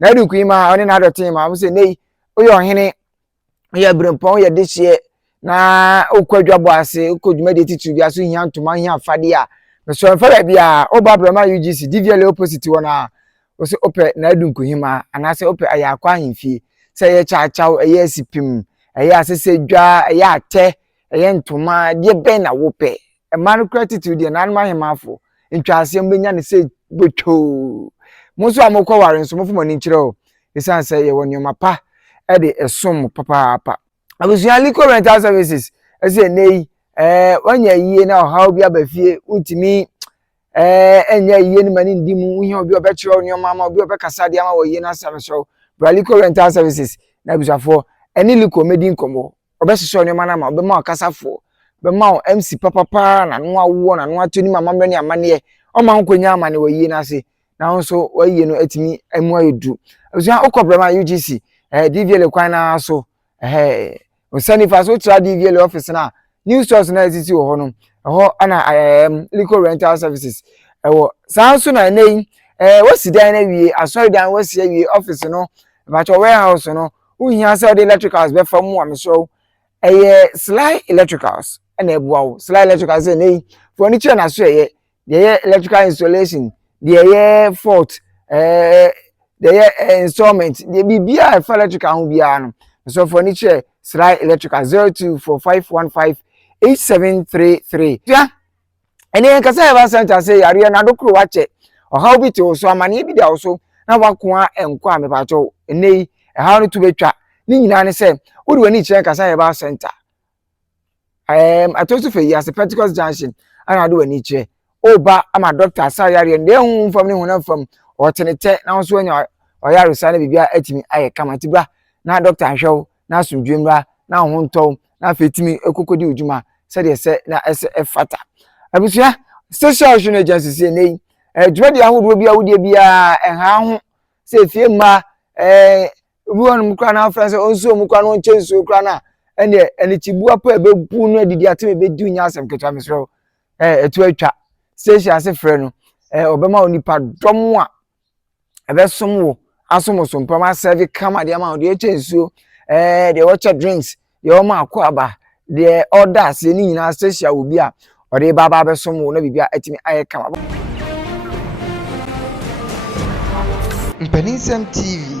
na du kwima oni na dotin ma mo se nei oyo ohene oya brempon ya dehye na okwadwabo ase okodwuma de titu bia so hia ntoma hia afade a so enfara bia obabrama UGC DVL opposite wona o se ope na du nkuhima anase ope ayakwa ahemfie se ye chachaw eye asipim eye asesedwa eye ate eye ntoma de ben na wope e man gratitude na anma hemafo ntwaase mbenya ne se botwo Musu amokwa waren so mofo mani nkire o esan say ye woni mapa e de esom papa abusuan Lico Rental Services ese nei wanya yie na ohaw bia bafie untimi enya yie ni mani ndimu uhi obi obekire oni mama obi obekasa de ama wo yie na samso Lico Rental Services na abusuafo eni Lico medi nkomo obesese oni mama na ma obema okasafo bema MC papa na no awo na no atoni mama mre ni amane o ma nkonya amane wo yie na se na also waye no atimi amu ayedu abusuan okobrama UGC DVL kwan na so osani fa so tra DVL office na new stores na exist wo ho no ho ana Lico Rental Services wo sanso na nei wasi dan na wie asori dan wasi wie office no ba warehouse no uhia se the electricals be fam ameso Sly Electricals na ebuawo Sly Electricals nei furniture na so the electrical installation the fault the installment the bibia electrical ho bia no so furniture Sly Electrical 0245158733 ya ene kasa eba center say yare na dokro wache o how bi te so amane bi da so na wakoa enko a mepacho enei how no to betwa ni nyina ne say wodi wani kire kasa eba center atosu fe ya Pentecost Junction ana do wani kire oba ama doctor sa yare nde hu fam ne hu na fam o tenete na so anya o yare sa na bibia atimi aye kamatibra na doctor ahwew na asundwemra na ho ntom na fetimi ekokodi ojuma se de se na ese efata abusia station agency se nei dwedi ahodo bia wodi bia enha ho se fie ma obuon mukra na France onso mukra no chenso kra na ene chibu apa ebebu no adidi ateme bedu nya asem ketwa mesro etu atwa station ase frɛ no obema onipa dom a ebesom wo asomoso mpama serve kama de ama de chenso de watch drinks de o ma akwaba de orders ni nyina station obi a ode baba besom wo na bibia atimi aye kama Mpeninsem TV.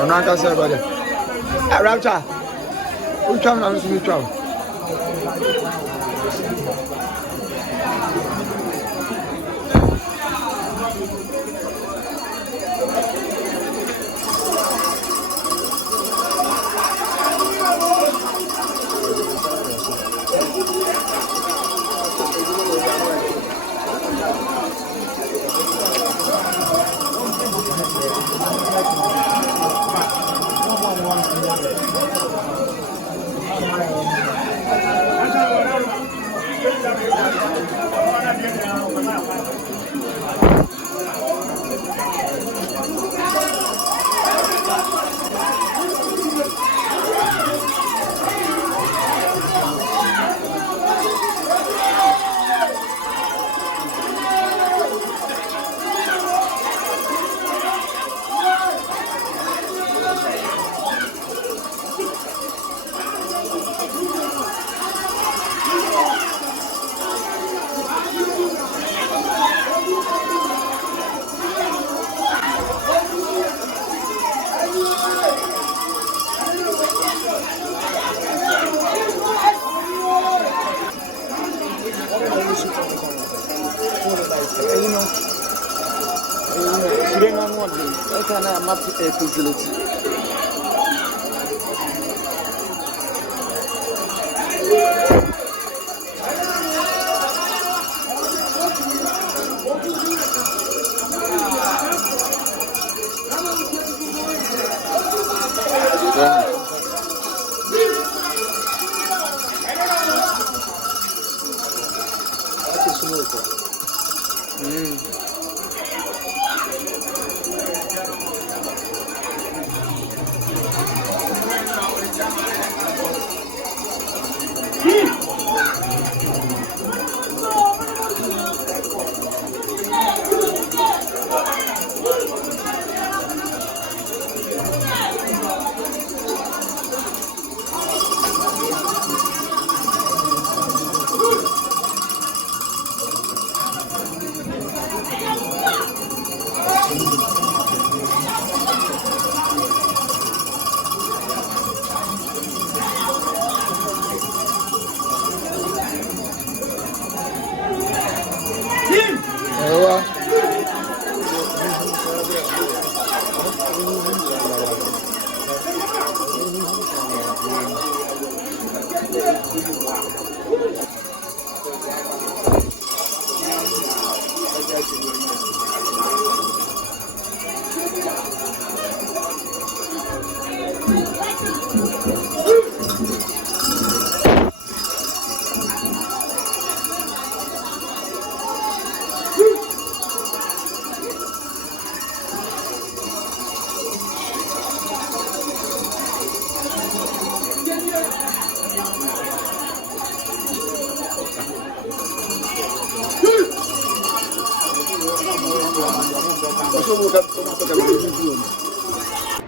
Onaka say about it. Rapture. Which one am I spiritual?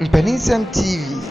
Mpeninsem TV